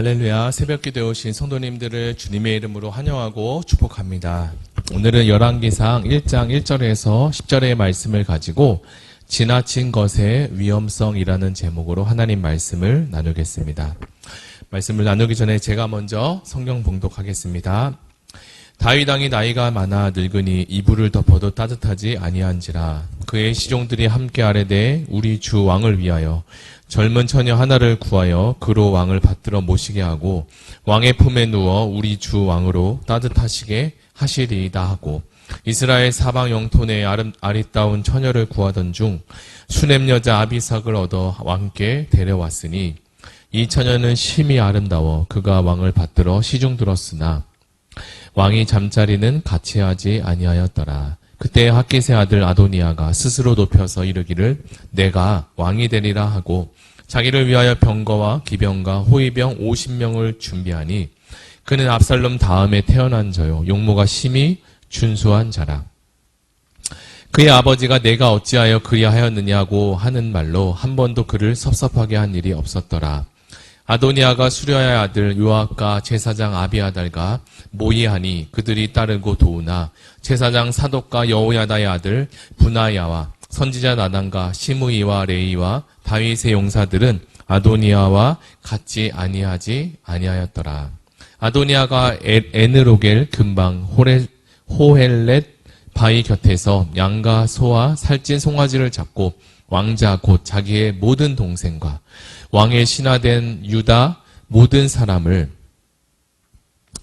할렐루야, 새벽기도에 오신 성도님들을 주님의 이름으로 환영하고 축복합니다. 오늘은 열왕기상 1장 1절에서 10절의 말씀을 가지고 지나친 것의 위험성이라는 제목으로 하나님 말씀을 나누겠습니다. 말씀을 나누기 전에 제가 먼저 성경 봉독하겠습니다. 다윗 왕이 나이가 많아 늙으니 이불을 덮어도 따뜻하지 아니한지라. 그의 시종들이 함께 아뢰되 우리 주 왕을 위하여 젊은 처녀 하나를 구하여 그로 왕을 받들어 모시게 하고 왕의 품에 누워 우리 주 왕으로 따뜻하시게 하시리이다 하고, 이스라엘 사방 영토 내에 아리따운 처녀를 구하던 중 수넴 여자 아비삭을 얻어 왕께 데려왔으니 이 처녀는 심히 아름다워 그가 왕을 받들어 시중 들었으나 왕이 잠자리는 같이 하지 아니하였더라. 그때 학깃의 아들 아도니아가 스스로 높여서 이르기를 내가 왕이 되리라 하고 자기를 위하여 병거와 기병과 호위병 50명을 준비하니 그는 압살롬 다음에 태어난 자요 용모가 심히 준수한 자라. 그의 아버지가 내가 어찌하여 그리하였느냐고 하는 말로 한 번도 그를 섭섭하게 한 일이 없었더라. 아도니아가 수랴의 아들 요압과 제사장 아비아달과 모이하니 그들이 따르고 도우나 제사장 사독과 여호야다의 아들 분하야와 선지자 나단과 시므이와 레이와 다윗의 용사들은 아도니아와 같이 아니하였더라. 아도니아가 에느로겔 근방 호헬렛 바위 곁에서 양과 소와 살찐 송아지를 잡고 왕자 곧 자기의 모든 동생과 왕의 신하된 유다 모든 사람을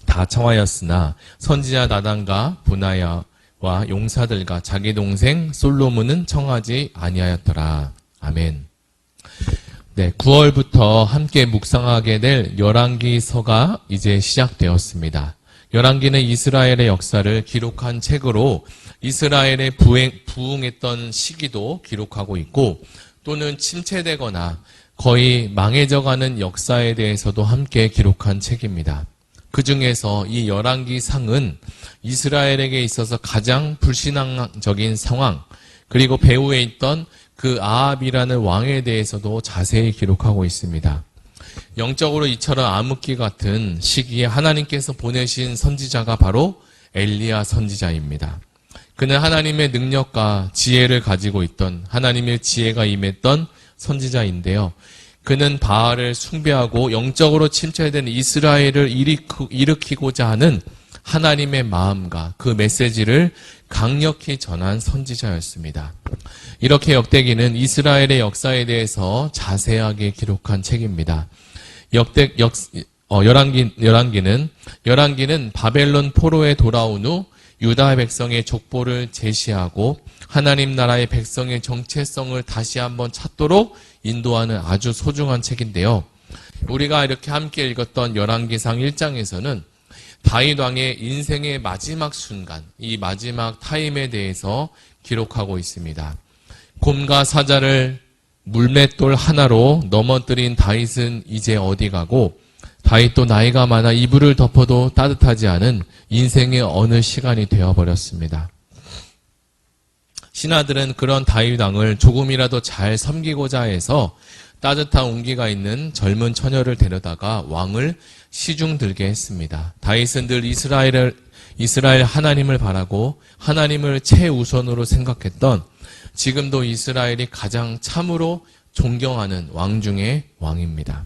다 청하였으나 선지자 나단과 분하야와 용사들과 자기 동생 솔로몬은 청하지 아니하였더라. 아멘. 네, 9월부터 함께 묵상하게 될 열왕기서가 이제 시작되었습니다. 열왕기는 이스라엘의 역사를 기록한 책으로 이스라엘의 부흥했던 시기도 기록하고 있고, 또는 침체되거나 거의 망해져가는 역사에 대해서도 함께 기록한 책입니다. 그 중에서 이 열왕기상은 이스라엘에게 있어서 가장 불신앙적인 상황, 그리고 배후에 있던 그 아합이라는 왕에 대해서도 자세히 기록하고 있습니다. 영적으로 이처럼 암흑기 같은 시기에 하나님께서 보내신 선지자가 바로 엘리야 선지자입니다. 그는 하나님의 능력과 지혜를 가지고 있던, 하나님의 지혜가 임했던 선지자인데요. 그는 바알을 숭배하고 영적으로 침체된 이스라엘을 일으키고자 하는 하나님의 마음과 그 메시지를 강력히 전한 선지자였습니다. 이렇게 역대기는 이스라엘의 역사에 대해서 자세하게 기록한 책입니다. 열왕기는 바벨론 포로에 돌아온 후 유다 백성의 족보를 제시하고 하나님 나라의 백성의 정체성을 다시 한번 찾도록 인도하는 아주 소중한 책인데요. 우리가 이렇게 함께 읽었던 열왕기상 1장에서는 다윗 왕의 인생의 마지막 순간, 이 마지막 타임에 대해서 기록하고 있습니다. 곰과 사자를 물맷돌 하나로 넘어뜨린 다윗은 이제 어디 가고, 다윗도 나이가 많아 이불을 덮어도 따뜻하지 않은 인생의 어느 시간이 되어버렸습니다. 신하들은 그런 다윗 왕을 조금이라도 잘 섬기고자 해서 따뜻한 온기가 있는 젊은 처녀를 데려다가 왕을 시중 들게 했습니다. 다윗은 늘 이스라엘 하나님을 바라고 하나님을 최우선으로 생각했던, 지금도 이스라엘이 가장 참으로 존경하는 왕 중의 왕입니다.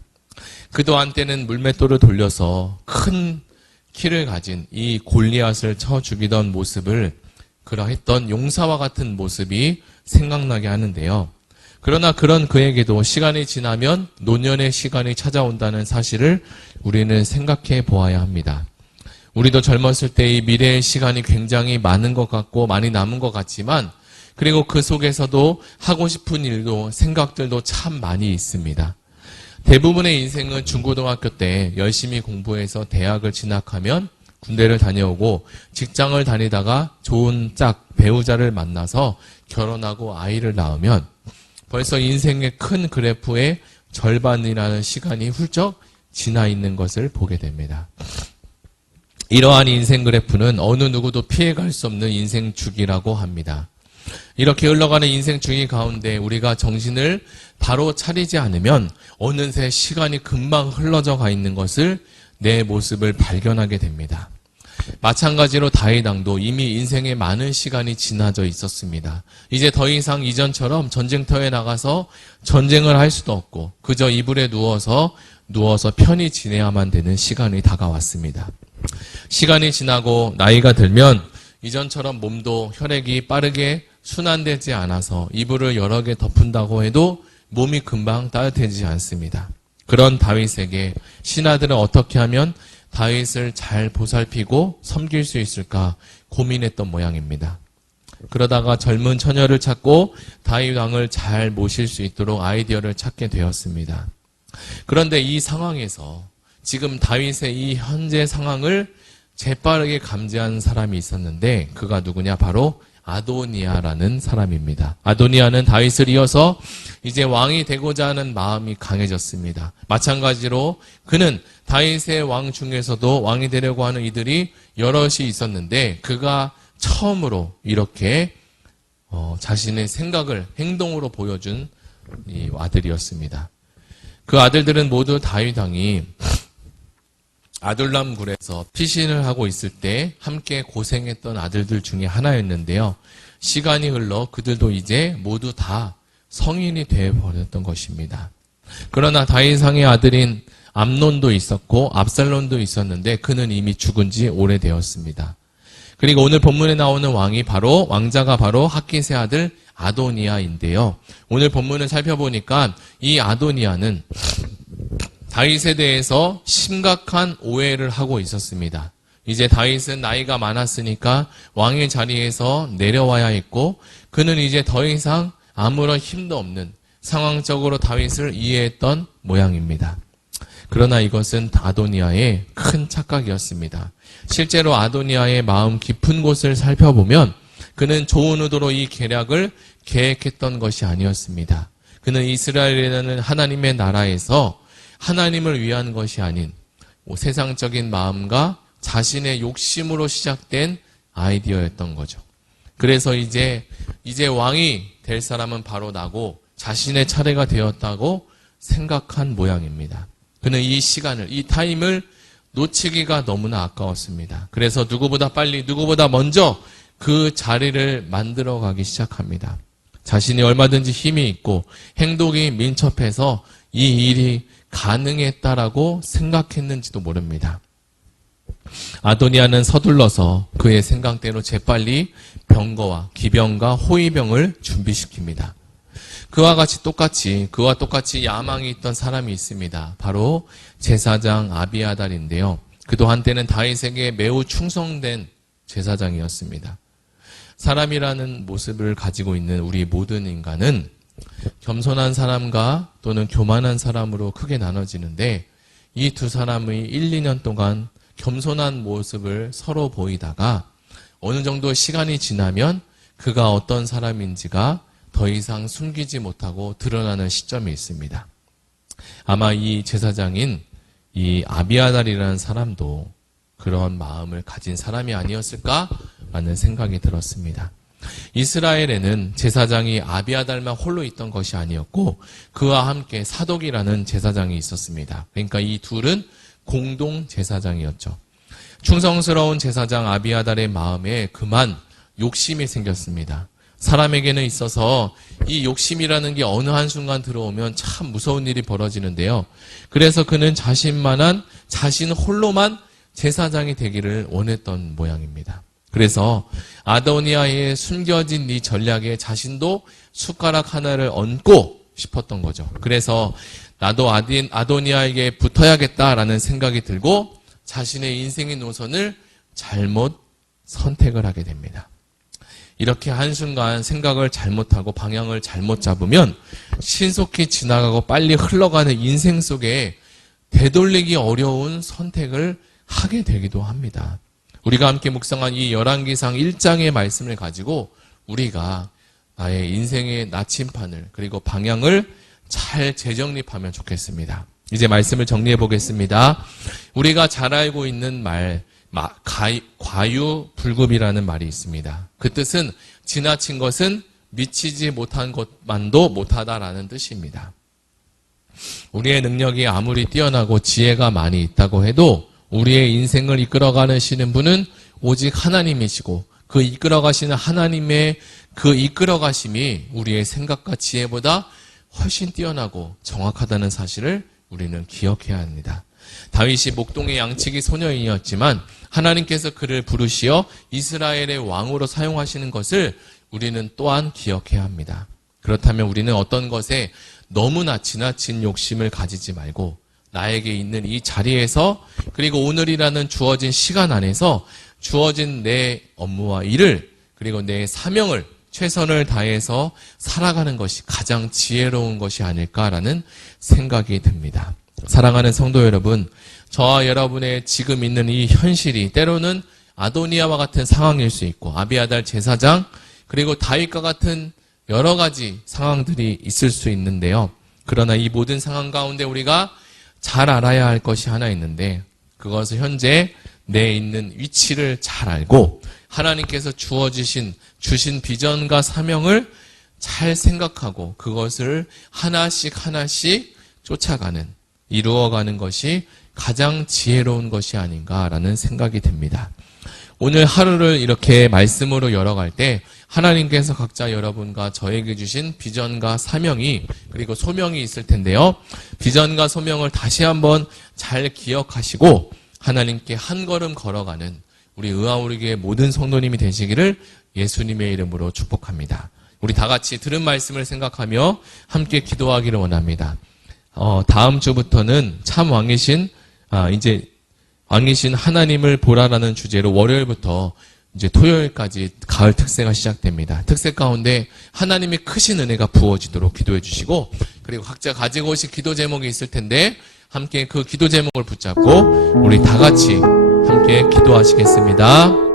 그도 한때는 물맷돌을 돌려서 큰 키를 가진 이 골리앗을 쳐 죽이던 모습을, 그러했던 용사와 같은 모습이 생각나게 하는데요. 그러나 그런 그에게도 시간이 지나면 노년의 시간이 찾아온다는 사실을 우리는 생각해 보아야 합니다. 우리도 젊었을 때 이 미래의 시간이 굉장히 많은 것 같고 많이 남은 것 같지만, 그리고 그 속에서도 하고 싶은 일도 생각들도 참 많이 있습니다. 대부분의 인생은 중고등학교 때 열심히 공부해서 대학을 진학하면 군대를 다녀오고 직장을 다니다가 좋은 배우자를 만나서 결혼하고 아이를 낳으면 벌써 인생의 큰 그래프의 절반이라는 시간이 훌쩍 지나 있는 것을 보게 됩니다. 이러한 인생 그래프는 어느 누구도 피해갈 수 없는 인생 주기라고 합니다. 이렇게 흘러가는 인생 중의 가운데 우리가 정신을 바로 차리지 않으면 어느새 시간이 금방 흘러져 가 있는 것을 내 모습을 발견하게 됩니다. 마찬가지로 다윗 왕도 이미 인생의 많은 시간이 지나져 있었습니다. 이제 더 이상 이전처럼 전쟁터에 나가서 전쟁을 할 수도 없고 그저 이불에 누워서 편히 지내야만 되는 시간이 다가왔습니다. 시간이 지나고 나이가 들면 이전처럼 몸도 혈액이 빠르게 순환되지 않아서 이불을 여러 개 덮은다고 해도 몸이 금방 따뜻해지지 않습니다. 그런 다윗에게 신하들은 어떻게 하면 다윗을 잘 보살피고 섬길 수 있을까 고민했던 모양입니다. 그러다가 젊은 처녀를 찾고 다윗 왕을 잘 모실 수 있도록 아이디어를 찾게 되었습니다. 그런데 이 상황에서 지금 다윗의 이 현재 상황을 재빠르게 감지한 사람이 있었는데 그가 누구냐? 바로 아도니아라는 사람입니다. 아도니아는 다윗을 이어서 이제 왕이 되고자 하는 마음이 강해졌습니다. 마찬가지로 그는 다윗의 왕 중에서도 왕이 되려고 하는 이들이 여럿이 있었는데 그가 처음으로 이렇게 자신의 생각을 행동으로 보여준 이 아들이었습니다. 그 아들들은 모두 다윗 왕이 아둘람 굴에서 피신을 하고 있을 때 함께 고생했던 아들들 중에 하나였는데요. 시간이 흘러 그들도 이제 모두 다 성인이 되어버렸던 것입니다. 그러나 다윗 왕의 아들인 암논도 있었고 압살론도 있었는데 그는 이미 죽은 지 오래되었습니다. 그리고 오늘 본문에 나오는 왕자가 바로 핫깃의 아들 아도니아인데요. 오늘 본문을 살펴보니까 이 아도니아는 다윗에 대해서 심각한 오해를 하고 있었습니다. 이제 다윗은 나이가 많았으니까 왕의 자리에서 내려와야 했고 그는 이제 더 이상 아무런 힘도 없는 상황적으로 다윗을 이해했던 모양입니다. 그러나 이것은 아도니아의 큰 착각이었습니다. 실제로 아도니아의 마음 깊은 곳을 살펴보면 그는 좋은 의도로 이 계략을 계획했던 것이 아니었습니다. 그는 이스라엘이라는 하나님의 나라에서 하나님을 위한 것이 아닌 세상적인 마음과 자신의 욕심으로 시작된 아이디어였던 거죠. 그래서 이제 왕이 될 사람은 바로 나고 자신의 차례가 되었다고 생각한 모양입니다. 그는 이 시간을, 이 타임을 놓치기가 너무나 아까웠습니다. 그래서 누구보다 빨리, 누구보다 먼저 그 자리를 만들어가기 시작합니다. 자신이 얼마든지 힘이 있고 행동이 민첩해서 이 일이 가능했다라고 생각했는지도 모릅니다. 아도니아는 서둘러서 그의 생각대로 재빨리 병거와 기병과 호위병을 준비시킵니다. 그와 똑같이 야망이 있던 사람이 있습니다. 바로 제사장 아비아달인데요. 그도 한때는 다윗에게 매우 충성된 제사장이었습니다. 사람이라는 모습을 가지고 있는 우리 모든 인간은 겸손한 사람과 또는 교만한 사람으로 크게 나눠지는데 이 두 사람의 1, 2년 동안 겸손한 모습을 서로 보이다가 어느 정도 시간이 지나면 그가 어떤 사람인지가 더 이상 숨기지 못하고 드러나는 시점이 있습니다. 아마 이 제사장인 이 아비아달이라는 사람도 그런 마음을 가진 사람이 아니었을까라는 생각이 들었습니다. 이스라엘에는 제사장이 아비아달만 홀로 있던 것이 아니었고 그와 함께 사독이라는 제사장이 있었습니다. 그러니까 이 둘은 공동 제사장이었죠. 충성스러운 제사장 아비아달의 마음에 그만 욕심이 생겼습니다. 사람에게는 있어서 이 욕심이라는 게 어느 한순간 들어오면 참 무서운 일이 벌어지는데요. 그래서 그는 자신 홀로만 제사장이 되기를 원했던 모양입니다. 그래서 아도니아의 숨겨진 이 전략에 자신도 숟가락 하나를 얹고 싶었던 거죠. 그래서 나도 아도니아에게 붙어야겠다라는 생각이 들고 자신의 인생의 노선을 잘못 선택을 하게 됩니다. 이렇게 한순간 생각을 잘못하고 방향을 잘못 잡으면 신속히 지나가고 빨리 흘러가는 인생 속에 되돌리기 어려운 선택을 하게 되기도 합니다. 우리가 함께 묵상한 이 열왕기상 1장의 말씀을 가지고 우리가 나의 인생의 나침판을 그리고 방향을 잘 재정립하면 좋겠습니다. 이제 말씀을 정리해 보겠습니다. 우리가 잘 알고 있는 말, 과유불급이라는 말이 있습니다. 그 뜻은 지나친 것은 미치지 못한 것만도 못하다라는 뜻입니다. 우리의 능력이 아무리 뛰어나고 지혜가 많이 있다고 해도 우리의 인생을 이끌어가시는 분은 오직 하나님이시고 그 이끌어가시는 하나님의 그 이끌어가심이 우리의 생각과 지혜보다 훨씬 뛰어나고 정확하다는 사실을 우리는 기억해야 합니다. 다윗이 목동의 양치기 소년이었지만 하나님께서 그를 부르시어 이스라엘의 왕으로 사용하시는 것을 우리는 또한 기억해야 합니다. 그렇다면 우리는 어떤 것에 너무나 지나친 욕심을 가지지 말고 나에게 있는 이 자리에서 그리고 오늘이라는 주어진 시간 안에서 주어진 내 업무와 일을 그리고 내 사명을 최선을 다해서 살아가는 것이 가장 지혜로운 것이 아닐까라는 생각이 듭니다. 사랑하는 성도 여러분, 저와 여러분의 지금 있는 이 현실이 때로는 아도니아와 같은 상황일 수 있고 아비아달 제사장 그리고 다윗과 같은 여러 가지 상황들이 있을 수 있는데요. 그러나 이 모든 상황 가운데 우리가 잘 알아야 할 것이 하나 있는데 그것은 현재 내 있는 위치를 잘 알고 하나님께서 주신 비전과 사명을 잘 생각하고 그것을 하나씩 쫓아가는, 이루어가는 것이 가장 지혜로운 것이 아닌가라는 생각이 듭니다. 오늘 하루를 이렇게 말씀으로 열어갈 때 하나님께서 각자 여러분과 저에게 주신 비전과 사명이 그리고 소명이 있을 텐데요. 비전과 소명을 다시 한번 잘 기억하시고 하나님께 한 걸음 걸어가는 우리 의아우리교회 모든 성도님이 되시기를 예수님의 이름으로 축복합니다. 우리 다 같이 들은 말씀을 생각하며 함께 기도하기를 원합니다. 다음 주부터는 참 왕이신 하나님을 보라라는 주제로 월요일부터 이제 토요일까지 가을 특세가 시작됩니다. 특세 가운데 하나님의 크신 은혜가 부어지도록 기도해 주시고 그리고 각자 가지고 오신 기도 제목이 있을 텐데 함께 그 기도 제목을 붙잡고 우리 다 같이 함께 기도하시겠습니다.